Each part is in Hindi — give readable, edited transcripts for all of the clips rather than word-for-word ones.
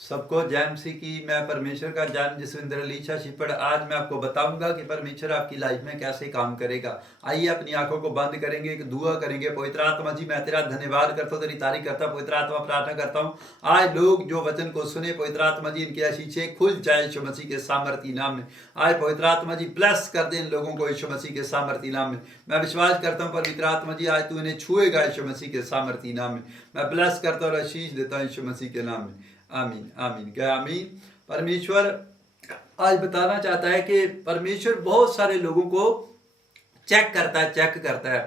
सबको जय मसीह की। मैं परमेश्वर का जन जसविंदर अलीशा शिपड़। आज मैं आपको बताऊंगा कि परमेश्वर आपकी लाइफ में कैसे काम करेगा। आइए अपनी आंखों को बंद करेंगे, एक दुआ करेंगे। पवित्र आत्मा जी, मैं तेरा धन्यवाद करता हूँ, तेरी तारीफ करता हूँ। पवित्र आत्मा, प्रार्थना करता हूँ आज लोग जो वचन को सुने, पवित्र आत्मा जी इनकी आशीषें खुल जाए यीशु मसीह के सामर्थी नाम में। आज पवित्र आत्मा जी ब्लेस कर दे इन लोगों को यीशु मसीह के सामर्थी नाम में। मैं विश्वास करता हूँ पवित्र आत्मा जी आज तू इन्हें छुएगा यीशु मसीह के सामर्थी नाम में। मैं ब्लेस करता हूँ और आशीष देता हूँ यीशु मसीह के नाम में। आमीन आमीन क्या आमीन। परमेश्वर आज बताना चाहता है कि परमेश्वर बहुत सारे लोगों को चेक करता है।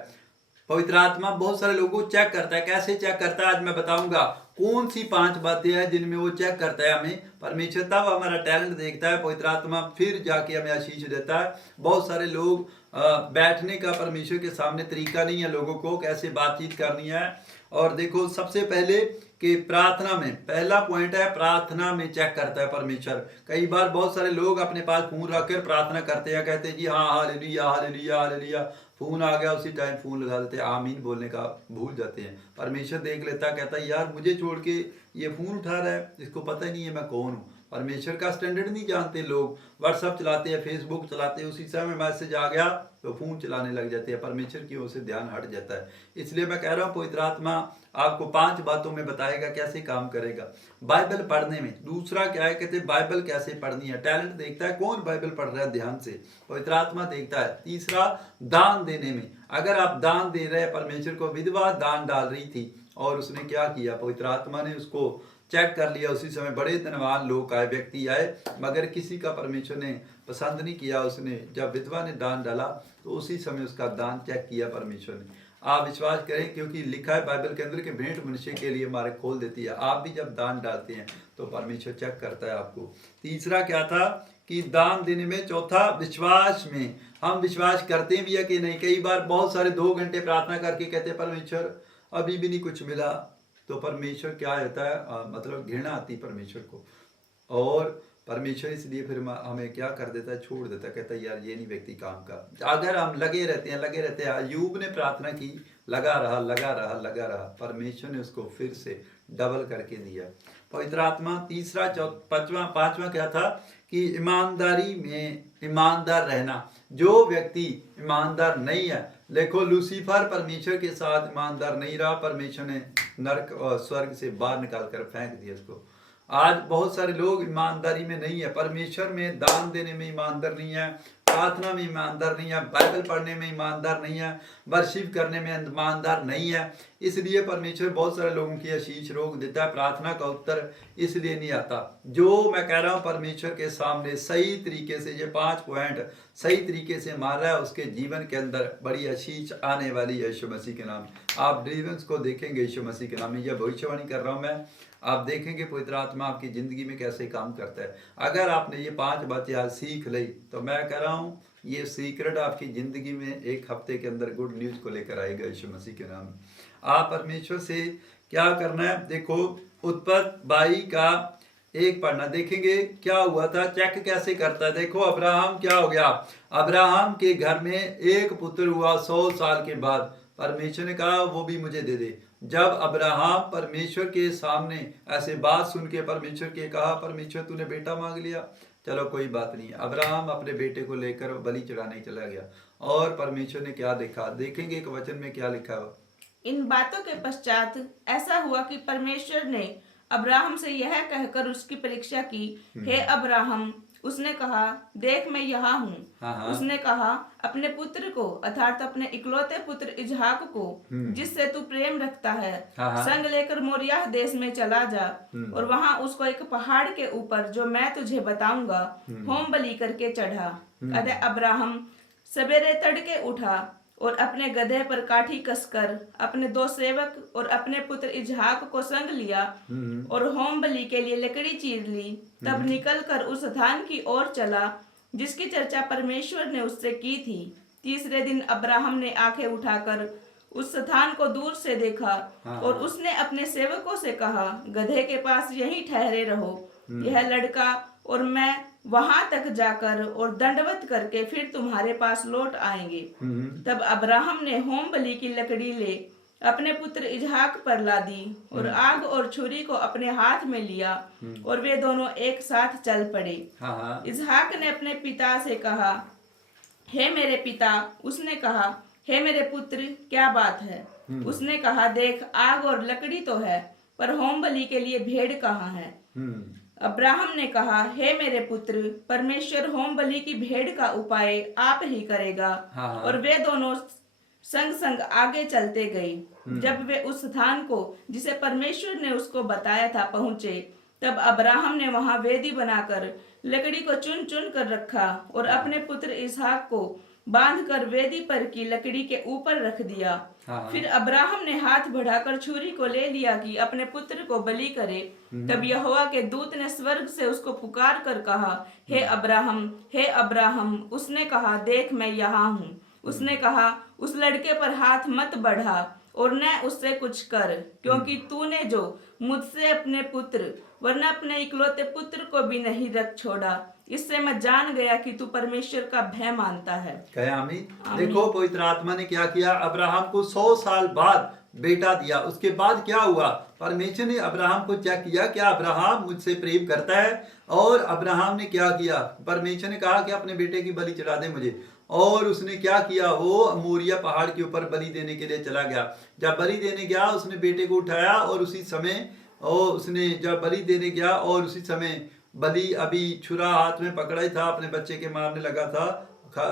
पवित्र आत्मा बहुत सारे लोगों को चेक करता है। कैसे चेक करता है आज मैं बताऊंगा। कौन सी 5 बातें हैं जिनमें वो चेक करता है हमें। परमेश्वर तब हमारा टैलेंट देखता है, पवित्र आत्मा फिर जाके हमें आशीष देता है। बहुत सारे लोग बैठने का परमेश्वर के सामने तरीका नहीं है लोगों को, कैसे बातचीत करनी है। और देखो सबसे पहले कि प्रार्थना में पहला पॉइंट है, प्रार्थना में चेक करता है परमेश्वर। कई बार बहुत सारे लोग अपने पास फोन रखकर प्रार्थना करते हैं, कहते हैं जी हाँ हालेलुया हालेलुया हालेलुया। फोन आ गया उसी टाइम फोन लगा देते हैं, आमीन बोलने का भूल जाते हैं। परमेश्वर देख लेता है, कहता है यार मुझे छोड़ के ये फोन उठा रहा है, इसको पता ही नहीं है मैं कौन हूँ। परमेश्वर का स्टैंडर्ड नहीं जानते लोग। व्हाट्सअप चलाते हैं, फेसबुक चलाते हैं, उसी समय मैसेज आ गया तो फोन चलाने लग जाते हैं। परमेश्वर की ओर से ध्यान हट जाता है। इसलिए मैं कह रहा हूँ पवित्र आत्मा आपको 5 बातों में बताएगा कैसे काम करेगा। बाइबल पढ़ने में। दूसरा क्या है, कहते बाइबल कैसे पढ़नी है। टैलेंट देखता है कौन बाइबल पढ़ रहा है ध्यान से, पवित्र आत्मा देखता है। तीसरा दान देने में। अगर आप दान दे रहे हैं परमेश्वर को, विधवा दान डाल रही थी और उसने क्या किया, पवित्र आत्मा ने उसको चेक कर लिया। उसी समय बड़े धनवान लोग आए, व्यक्ति आए, मगर किसी का परमेश्वर ने पसंद नहीं किया। उसने जब विधवा ने दान डाला तो उसी समय उसका दान चेक किया परमेश्वर ने। आप विश्वास करें क्योंकि लिखा है बाइबल के अंदर कि भेंट मनुष्य के लिए मार्ग खोल देती है। आप भी जब दान डालते हैं तो परमेश्वर चेक करता है आपको। तीसरा क्या था कि दान देने में। चौथा विश्वास में। हम विश्वास करते भी है कि नहीं। कई बार बहुत सारे 2 घंटे प्रार्थना करके कहते परमेश्वर अभी भी नहीं कुछ मिला, तो परमेश्वर क्या होता है, मतलब घृणा आती परमेश्वर को। और परमेश्वर इसलिए फिर हमें क्या कर देता है, छोड़ देता है, कहता है यार ये नहीं व्यक्ति काम का। अगर हम लगे रहते हैं। अय्यूब ने प्रार्थना की, लगा रहा, परमेश्वर ने उसको फिर से डबल करके दिया पवित्र आत्मा। तीसरा पांचवा क्या था कि ईमानदारी में ईमानदार रहना। जो व्यक्ति ईमानदार नहीं है, देखो लूसीफर परमेश्वर के साथ ईमानदार नहीं रहा, परमेश्वर ने नरक और स्वर्ग से बाहर निकाल कर फेंक दिया उसको। आज बहुत सारे लोग ईमानदारी में नहीं है, परमेश्वर में दान देने में ईमानदार नहीं है, प्रार्थना में ईमानदार नहीं है, बाइबल पढ़ने में ईमानदार नहीं है, वर्शिप करने में ईमानदार नहीं है। इसलिए परमेश्वर बहुत सारे लोगों की आशीष रोक देता है, प्रार्थना का उत्तर इसलिए नहीं आता। जो मैं कह रहा हूँ परमेश्वर के सामने सही तरीके से ये 5 पॉइंट सही तरीके से मार रहा है, उसके जीवन के अंदर बड़ी आशीष आने वाली है यीशु मसीह के नाम। आप डिलीवरेंस को देखेंगे यीशु मसीह के नाम में। यह भविष्यवाणी कर रहा हूँ मैं। आप देखेंगे पवित्र आत्मा आपकी जिंदगी में कैसे काम करता है। अगर आपने ये 5 बातें आज सीख ली तो मैं कह रहा हूँ ये सीक्रेट आपकी जिंदगी में 1 हफ्ते के अंदर गुड न्यूज को लेकर आएगा यीशु मसीह के नाम में। आप परमेश्वर से क्या करना है, देखो उत्पत्ति 22 का 1 पढ़ना, देखेंगे क्या हुआ था, चेक कैसे करता है। देखो अब्राहम क्या हो गया, अब्राहम के घर में एक पुत्र हुआ 100 साल के बाद। परमेश्वर ने कहा वो भी मुझे दे दे। जब अब्राहम परमेश्वर के सामने ऐसे बात सुन के परमेश्वर के कहा, परमेश्वर तूने बेटा मांग लिया, चलो कोई बात नहीं। अब्राहम अपने बेटे को लेकर बलि चढ़ाने चला गया और परमेश्वर ने क्या देखा, देखेंगे एक वचन में क्या लिखा हुआ। इन बातों के पश्चात ऐसा हुआ कि परमेश्वर ने अब्राहम से यह कहकर उसकी परीक्षा की, हे अब्राहम। उसने कहा, देख मैं यहाँ हूँ। उसने कहा, अपने पुत्र को अर्थात अपने इकलौते पुत्र इजहाक को, जिससे तू प्रेम रखता है, संग लेकर मोरिया देश में चला जा और वहां उसको एक पहाड़ के ऊपर जो मैं तुझे बताऊंगा होम बलि करके चढ़ा। अतः अब्राहम सवेरे तड़के उठा और अपने गधे पर काठी कसकर अपने 2 सेवक और अपने पुत्र इजहाक को संग लिया और होम बलि के लिए लकड़ी चीर ली। तब निकलकर उस स्थान की ओर चला जिसकी चर्चा परमेश्वर ने उससे की थी। तीसरे दिन अब्राहम ने आंखें उठाकर उस स्थान को दूर से देखा और उसने अपने सेवकों से कहा, गधे के पास यहीं ठहरे रहो, यह लड़का और मैं वहां तक जाकर और दंडवत करके फिर तुम्हारे पास लौट आएंगे। तब अब्राहम ने होम बलि की लकड़ी ले अपने पुत्र इजहाक पर लादी और आग और छुरी को अपने हाथ में लिया और वे दोनों एक साथ चल पड़े। इजहाक ने अपने पिता से कहा, हे मेरे पिता। उसने कहा, हे मेरे पुत्र, क्या बात है? उसने कहा, देख, आग और लकड़ी तो है, पर होम बलि के लिए भेड़ कहाँ है? अब्राहम ने कहा, हे मेरे पुत्र, परमेश्वर होम बलि की भेड़ का उपाय आप ही करेगा। और वे दोनों संग संग आगे चलते गए। जब वे उस स्थान को जिसे परमेश्वर ने उसको बताया था पहुंचे, तब अब्राहम ने वहां वेदी बनाकर लकड़ी को चुन चुन कर रखा और अपने पुत्र इसहाक को बांधकर वेदी पर की लकड़ी के ऊपर रख दिया। फिर अब्राहम ने हाथ बढ़ाकर छुरी को ले लिया कि अपने पुत्र को बलि करे। तब यहोवा के दूत ने स्वर्ग से उसको पुकार कर कहा, हे अब्राहम, हे अब्राहम। उसने कहा, देख, मैं यहाँ हूँ। उसने कहा, उस लड़के पर हाथ मत बढ़ा और न उससे कुछ कर, क्योंकि तूने जो मुझसे अपने पुत्र वरना अपने इकलौते पुत्र को भी नहीं रख छोड़ा। इससे मैं जान गया कि तू परमेश्वर का भय मानता है। आमीन। देखो, पवित्र आत्मा ने क्या किया, अब्राहम को 100 साल बाद बेटा दिया। उसके बाद क्या हुआ, परमेश्वर ने अब्राहम को चेक किया, क्या अब्राहम मुझसे प्रेम करता है? और अब्राहम ने क्या किया, परमेश्वर ने कहा कि अपने बेटे की बलि चढ़ा दे मुझे। और उसने क्या किया, वो मोरिया पहाड़ के ऊपर बलि देने के लिए चला गया। जब बलि देने गया, उसने बेटे को उठाया और उसी समय उसने जब बलि देने गया और उसी समय बलि अभी छुरा हाथ में पकड़ा ही था, अपने बच्चे के मारने लगा था।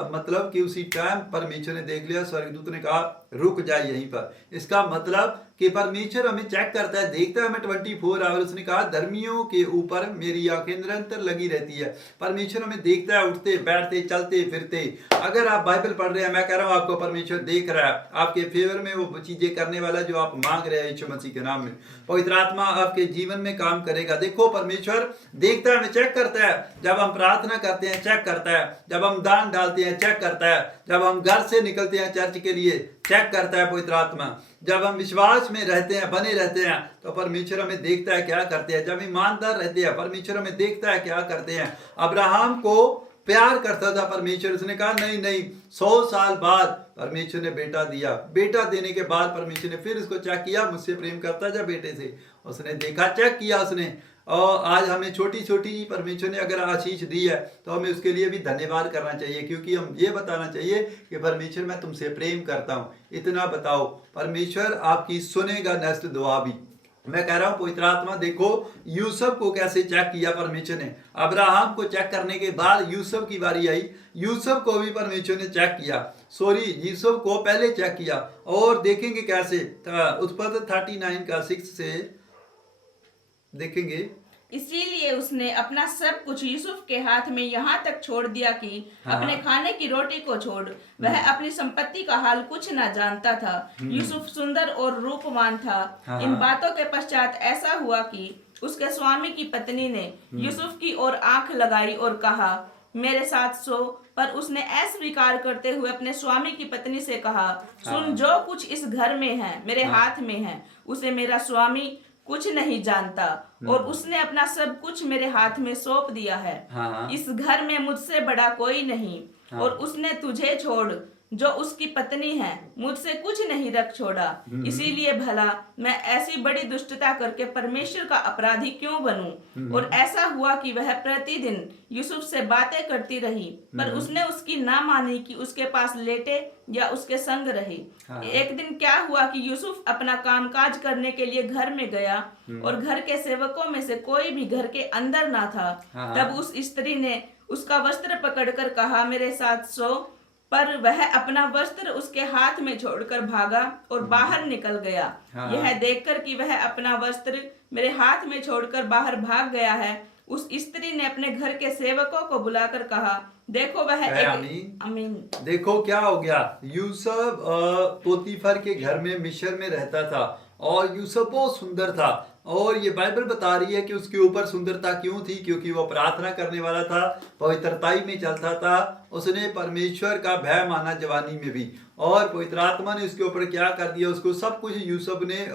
मतलब कि उसी टाइम परमेश्वर ने देख लिया, स्वर्गदूत ने कहा, रुक जाए यहीं पर। इसका मतलब कि परमेश्वर हमें चेक करता है, देखता है हमें 24 आवर। उसने कहा, धर्मियों के ऊपर मेरी आंखें निरंतर लगी रहती है। परमेश्वर हमें देखता है, उठते बैठते चलते फिरते। अगर आप बाइबल पढ़ रहे हैं, मैं कह रहा हूँ आपको परमेश्वर देख रहा है, आपके फेवर में वो चीजें करने वाला जो आप मांग रहे हैं यीशु मसीह के नाम में। पवित्र आत्मा आपके जीवन में काम करेगा। देखो, परमेश्वर देखता है, हमें चेक करता है। जब हम प्रार्थना करते हैं, चेक करता है। जब हम दान डालते हैं, चेक करता है। जब हम घर से निकलते हैं चर्च के लिए, चेक करता है पवित्र आत्मा। जब हम विश्वास में रहते हैं, बने रहते हैं, तो परमेश्वर हमें देखता है क्या करते हैं। जब ईमानदार रहते हैं, परमेश्वर हमें देखता है क्या करते हैं। अब्राहम को प्यार करता था परमेश्वर। उसने कहा, नहीं, 100 साल बाद परमेश्वर ने बेटा दिया। बेटा देने के बाद परमेश्वर ने फिर उसको चेक किया, मुझसे प्रेम करता है बेटे से। उसने देखा, चेक किया उसने। और आज हमें छोटी छोटी परमेश्वर ने अगर आशीष दी है, तो हमें उसके लिए भी धन्यवाद करना चाहिए, क्योंकि हम ये बताना चाहिए कि परमेश्वर, मैं तुमसे प्रेम करता हूँ। इतना बताओ, परमेश्वर आपकी सुनेगा नेक्स्ट दुआ भी। मैं कह रहा हूं पवित्र आत्मा देखो यूसुफ को कैसे चेक किया परमेश्वर ने। अब्राहम को चेक करने के बाद यूसुफ की बारी आई। यूसुफ को भी परमेश्वर ने चेक किया। यूसुफ को पहले चेक किया। और देखेंगे कैसे, उत्पत्ति 39 का 6 से देखेंगे। इसीलिए उसने अपना सब कुछ यूसुफ के हाथ में यहाँ तक छोड़ दिया कि अपने खाने की रोटी को छोड़ वह अपनी संपत्ति का हाल कुछ न जानता था। यूसुफ सुंदर और रूपवान था। इन बातों के पश्चात ऐसा हुआ कि उसके स्वामी की पत्नी ने यूसुफ की ओर आंख लगाई और कहा, मेरे साथ सो। पर उसने अस्वीकार करते हुए अपने स्वामी की पत्नी से कहा, सुन, जो कुछ इस घर में है मेरे हाथ में है, उसे मेरा स्वामी कुछ नहीं जानता और उसने अपना सब कुछ मेरे हाथ में सौंप दिया है। इस घर में मुझसे बड़ा कोई नहीं और उसने तुझे छोड़ जो उसकी पत्नी है मुझसे कुछ नहीं रख छोड़ा। इसीलिए भला मैं ऐसी बड़ी दुष्टता करके परमेश्वर का अपराधी क्यों बनूं? और ऐसा हुआ कि वह प्रतिदिन यूसुफ से बातें करती रही, पर उसने उसकी ना मानी कि उसके पास लेटे या उसके संग रहे। एक दिन क्या हुआ कि यूसुफ अपना कामकाज करने के लिए घर में गया और घर के सेवकों में से कोई भी घर के अंदर ना था। तब उस स्त्री ने उसका वस्त्र पकड़कर कहा, मेरे साथ सो। पर वह अपना वस्त्र उसके हाथ में छोड़कर भागा और बाहर निकल गया। यह देखकर कि वह अपना वस्त्र मेरे हाथ में छोड़कर बाहर भाग गया है, उस स्त्री ने अपने घर के सेवकों को बुलाकर कहा, देखो वह आमीन। देखो क्या हो गया। यूसुफ पोतीफर के घर में मिस्र में रहता था और यूसुफ बहुत सुंदर था। और ये बाइबल बता रही है कि उसके ऊपर सुंदरता क्यों थी, क्योंकि वो प्रार्थना करने वाला था, पवित्रताई में चलता था उसने परमेश्वर का भय माना जवानी में भी, और पवित्र आत्मा ने उसके ऊपर क्या कर दिया, उसको सब कुछ यूसुफ ने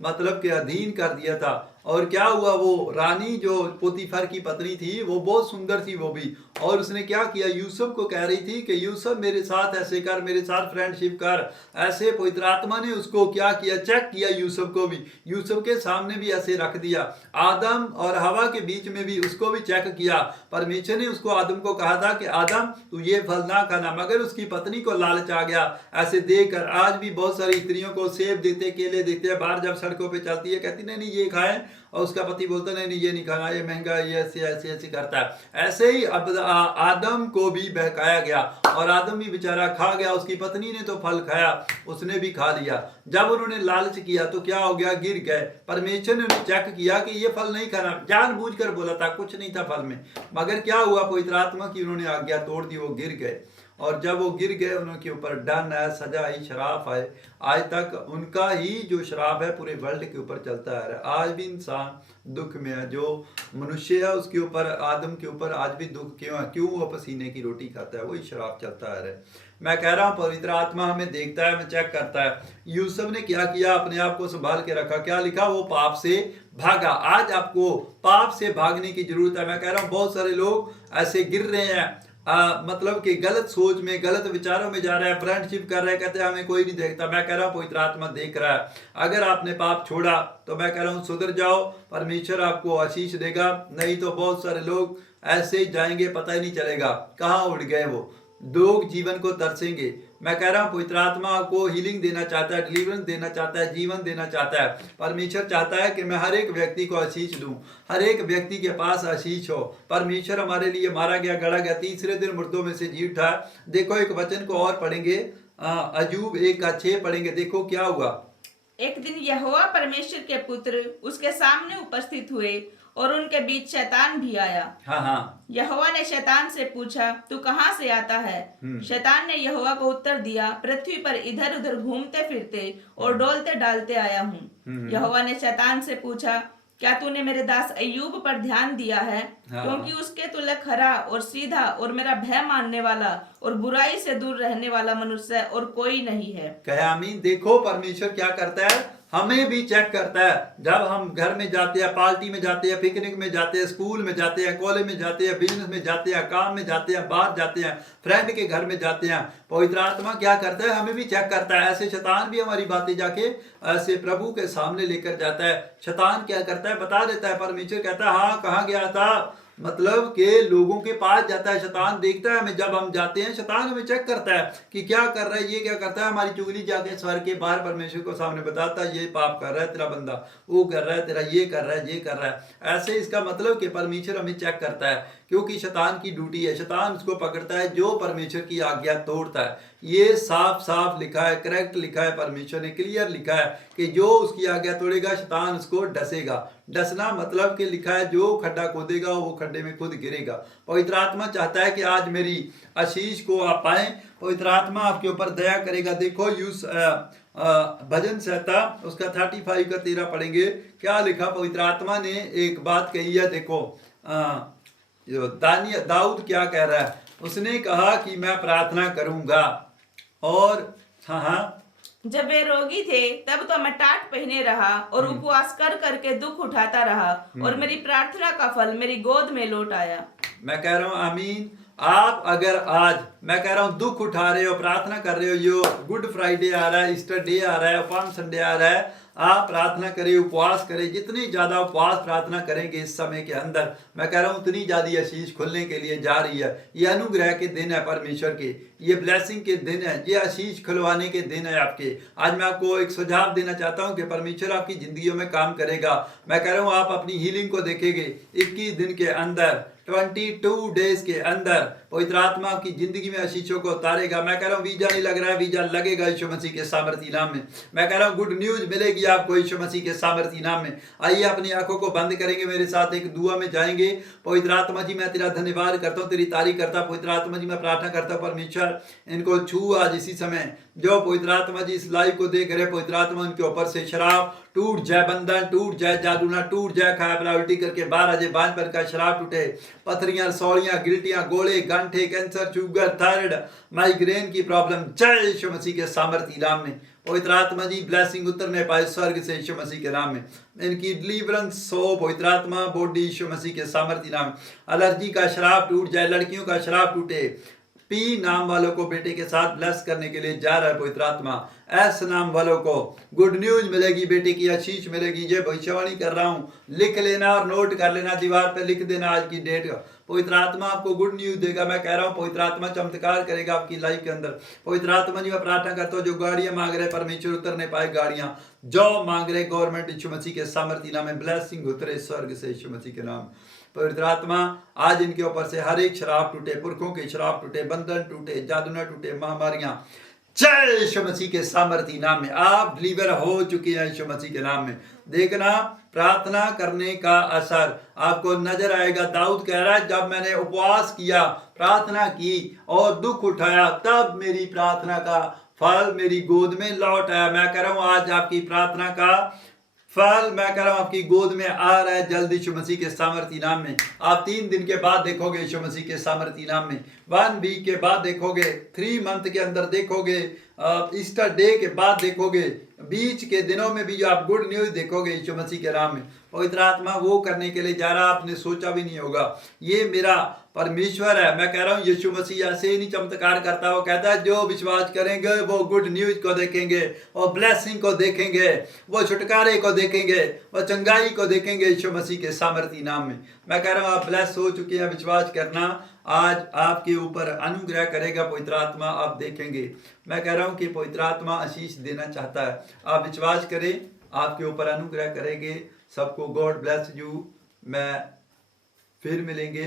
मतलब के अधीन कर दिया था। और क्या हुआ, वो रानी जो पोतीफर की पत्नी थी वो बहुत सुंदर थी वो भी, और उसने क्या किया, यूसुफ को कह रही थी कि यूसुफ मेरे साथ ऐसे कर, मेरे साथ फ्रेंडशिप कर, ऐसे। पवित्र आत्मा ने उसको क्या किया, चेक किया यूसुफ को भी, यूसुफ के सामने भी ऐसे रख दिया, आदम और हवा के बीच में भी उसको भी चेक किया। परमेश्वर ने उसको आदम को कहा था कि आदम तू ये फल ना खाना, मगर उसकी पत्नी को लालच आ गया ऐसे देखकर। आज भी बहुत सारी स्त्रियों को सेब देते, केले देते हैं, बाहर जब सड़कों पे चलती है कहती नहीं नहीं ये खाएं, और उसका पति बोलता नहीं नहीं ये नहीं खाना, ये महंगा है, ये ऐसे ऐसे ऐसे करता है। ऐसे ही अब आदम को भी बहकाया गया और आदम भी बेचारा खा गया, उसकी पत्नी ने तो फल खाया, उसने भी खा लिया। जब उन्होंने लालच किया तो क्या हो गया, गिर गए। परमेश्वर ने उन्हें चेक किया कि ये फल नहीं खाना, जानबूझकर बोला था, कुछ नहीं था फल में, मगर क्या हुआ, पवित्र आत्मा की उन्होंने आज्ञा तोड़ दी, वो गिर गए। और जब वो गिर गए उनके ऊपर दंड आया, सजा आई, श्राप आए। आज तक उनका ही जो श्राप है पूरे वर्ल्ड के ऊपर चलता है। आज भी इंसान दुख में है, जो मनुष्य है उसके ऊपर, आदम के ऊपर आज भी दुख क्यों है, क्यों वो पसीने की रोटी खाता है, वही श्राप चलता है। मैं कह रहा हूँ पवित्र आत्मा हमें देखता है, हमें चेक करता है। यूसुफ ने क्या किया, अपने आप को संभाल के रखा, क्या लिखा, वो पाप से भागा। आज आपको पाप से भागने की जरूरत है। मैं कह रहा हूँ बहुत सारे लोग ऐसे गिर रहे हैं, मतलब कि गलत सोच में, गलत विचारों में जा रहे हैं, फ्रेंडशिप कर रहे हैं, कहते हैं हमें कोई नहीं देखता। मैं कह रहा हूँ पवित्र आत्मा देख रहा है। अगर आपने पाप छोड़ा तो मैं कह रहा हूँ सुधर जाओ, परमेश्वर आपको आशीष देगा। नहीं तो बहुत सारे लोग ऐसे ही जाएंगे, पता ही नहीं चलेगा कहाँ उड़ गए वो। लोग जीवन को तरसेंगे। मैं कह रहा हूँ पवित्र आत्मा आपको हीलिंग देना चाहता है, डिलीवरेंस देना चाहता है, जीवन देना चाहता है। परमेश्वर चाहता है कि मैं हर एक व्यक्ति को आशीष दूं, हर एक व्यक्ति के पास आशीष हो। परमेश्वर हमारे लिए मारा गया, गड़ा गया, तीसरे दिन मुर्दों में से जी उठा। देखो एक वचन को और पढ़ेंगे, अय्यूब 1:6 पढ़ेंगे, देखो क्या हुआ। एक दिन यहोवा परमेश्वर के पुत्र उसके सामने उपस्थित हुए और उनके बीच शैतान भी आया। हाँ, यहोवा ने शैतान से पूछा, तू कहाँ से आता है? शैतान ने यहोवा को उत्तर दिया, पृथ्वी पर इधर उधर घूमते फिरते और डोलते डालते आया हूँ। यहोवा ने शैतान से पूछा, क्या तूने मेरे दास अय्यूब पर ध्यान दिया है? क्योंकि उसके तुल्य खरा और सीधा और मेरा भय मानने वाला और बुराई से दूर रहने वाला मनुष्य और कोई नहीं है। कहे आमीन। देखो परमेश्वर क्या करता है, हमें भी चेक करता है। जब हम घर में जाते हैं, पार्टी में जाते हैं, पिकनिक में जाते हैं, स्कूल में जाते हैं, कॉलेज में जाते हैं, बिजनेस में जाते हैं, काम में जाते हैं, बाहर जाते हैं, फ्रेंड के घर में जाते हैं, पवित्र आत्मा क्या करता है, हमें भी चेक करता है। ऐसे शैतान भी हमारी बातें जाके ऐसे प्रभु के सामने लेकर जाता है। शैतान क्या करता है, बता देता है। परमेश्वर कहता है हाँ कहाँ गया था, मतलब के लोगों के पास जाता है। शैतान देखता है हमें, जब हम जाते हैं शैतान हमें चेक करता है कि क्या कर रहा है, ये क्या करता है। हमारी चुगली जाके स्वर के बाहर परमेश्वर को सामने बताता है, ये पाप कर रहा है तेरा बंदा, वो कर रहा है तेरा, ये कर रहा है, ये कर रहा है। ऐसे इसका मतलब कि परमेश्वर हमें चेक करता है, क्योंकि शैतान की ड्यूटी है। शैतान उसको पकड़ता है जो परमेश्वर की आज्ञा तोड़ता है। ये साफ साफ लिखा है, करेक्ट लिखा है, परमेश्वर ने क्लियर लिखा है कि जो उसकी आज्ञा तोड़ेगा शैतान उसको डसेगा। डसना मतलब कि लिखा है जो खड्डा खोदेगा वो खड्डे में खुद गिरेगा। पवित्र आत्मा चाहता है कि आज मेरी आशीष को आप पाएं, पवित्र आत्मा आपके ऊपर दया करेगा। देखो भजन संहिता उसका 35:13 पढ़ेंगे, क्या लिखा। पवित्र आत्मा ने एक बात कही है, देखो दाऊद क्या कह रहा है। उसने कहा कि मैं प्रार्थना करूंगा, और हाँ जब वे रोगी थे तब तो मैं टाट पहने रहा और उपवास कर करके दुख उठाता रहा, और मेरी प्रार्थना का फल मेरी गोद में लौट आया। मैं कह रहा हूँ आमीन। आप अगर आज मैं कह रहा हूँ दुख उठा रहे हो, प्रार्थना कर रहे हो, यो गुड फ्राइडे आ रहा है, ईस्टर डे आ रहा है, पाम संडे आ रहा है, आप प्रार्थना करें, उपवास करें। जितनी ज्यादा उपवास प्रार्थना करेंगे इस समय के अंदर, मैं कह रहा हूँ उतनी ज्यादा आशीष खुलने के लिए जा रही है। ये अनुग्रह के दिन है परमेश्वर के, ये ब्लेसिंग के दिन है, ये आशीष खुलवाने के दिन है आपके। आज मैं आपको एक सुझाव देना चाहता हूँ कि परमेश्वर आपकी जिंदगियों में काम करेगा। मैं कह रहा हूँ आप अपनी हीलिंग को देखेंगे 21 दिन के अंदर, 22 डेज के अंदर पवित्र आत्मा आपकी जिंदगी में आशीषों को उतारेगा। मैं कह रहा हूँ वीजा नहीं लग रहा है, वीजा लगेगा यीशु मसीह के सामर्थी नाम में। मैं कह रहा हूँ गुड न्यूज मिलेगी आपको यीशु मसीह के सामर्थी नाम में। आइए अपनी आंखों को बंद करेंगे, मेरे साथ एक दुआ में जाएंगे। पवित्र आत्मा जी मैं तेरा धन्यवाद करता हूँ, तेरी तारीफ करता हूँ। पवित्र आत्मा जी मैं प्रार्थना करता हूँ परमेश्वर इनको छू आज इसी समय, जो पवित्र आत्मा जी इस लाइव को देख रहे, पवित्र आत्मा उनके ऊपर से शराब टूट जाए बंधन, टूट जाए जादू ना, टूट जाए खाया पिला उल्टी करके बाहर आ जाए, बांझपन का शराब टूटे, पथरियां, रसौलियां, गिल्टियां, गोले, गांठे, कैंसर, शुगर, थायराइड, माइग्रेन की प्रॉब्लम जय यीशु मसीह के सामर्थ्य नाम में पवित्र आत्मा जी ब्लेसिंग उतरने पाए स्वर्ग से यीशु मसीह के नाम में। इनकी डिलीवरेंस हो पवित्र आत्मा बॉडी यीशु मसीह के सामर्थ्य नाम में। एलर्जी का शराब टूट जाए, लड़कियों का शराब टूटे। पी नाम वालों को बेटे के साथ ब्लेस करने के लिए जा रहा है पवित्र आत्मा। एस नाम वालों को गुड न्यूज मिलेगी, बेटे की आशीष मिलेगी। ये भविष्यवाणी कर रहा हूँ, लिख लेना और नोट कर लेना, दीवार पे लिख देना आज की डेट। पवित्र आत्मा आपको गुड न्यूज देगा। मैं कह रहा हूँ पवित्र आत्मा चमत्कार करेगा आपकी लाइफ के अंदर। पवित्र आत्मा जी मैं प्रार्थना करता हूँ जो गाड़ियां मांग रहे परमेश्वर उतरने पाए, गाड़ियां जो मांग रहे गवर्नमेंट यीशु मसीह के सामर्थ्य नाम में ब्लेसिंग उतरे स्वर्ग से यीशु मसीह के नाम। पवित्र आत्मा आज इनके ऊपर से हर एक शराब टूटे, पुरखों के शराब टूटे, बंधन टूटे, जादू न टूटे, महामारियां जय यीशु मसीह के सामर्थ्य नाम में। आप डिलीवर हो चुके हैं यीशु मसीह के नाम में। देखना प्रार्थना करने का असर आपको नजर आएगा। दाऊद कह रहा है जब मैंने उपवास किया, प्रार्थना की और दुख उठाया, तब मेरी प्रार्थना का फल मेरी गोद में लौट आया। मैं कह रहा हूं आज आपकी प्रार्थना का फल मैं कह रहा हूं आपकी गोद में आ रहा है जल्द यीशु मसीह के सामर्थ्य नाम में। आप 3 दिन के बाद देखोगे यीशु मसीह के सामर्थ्य नाम में, 1 वीक के बाद देखोगे, 3 मंथ के अंदर देखोगे, ईस्टर डे के बाद देखोगे, बीच के दिनों में भी जो आप गुड न्यूज देखोगे यीशु मसीह के नाम में। पवित्र आत्मा वो करने के लिए जा रहा, आपने सोचा भी नहीं होगा। ये मेरा परमेश्वर है। मैं कह रहा हूँ यीशु मसीह ऐसे ही नहीं चमत्कार करता, वो कहता है जो विश्वास करेंगे वो गुड न्यूज को देखेंगे, वो ब्लेसिंग को देखेंगे, वो छुटकारे को देखेंगे, वो चंगाई को देखेंगे यीशु मसीह के सामर्थ्य नाम में। मैं कह रहा हूँ आप ब्लेस हो चुके हैं, विश्वास करना आज आपके ऊपर अनुग्रह करेगा पवित्र आत्मा, आप देखेंगे। मैं कह रहा हूँ कि पवित्र आत्मा आशीष देना चाहता है, आप विश्वास करें, आपके ऊपर अनुग्रह करेंगे। सबको गॉड ब्लेस यू। मैं फिर मिलेंगे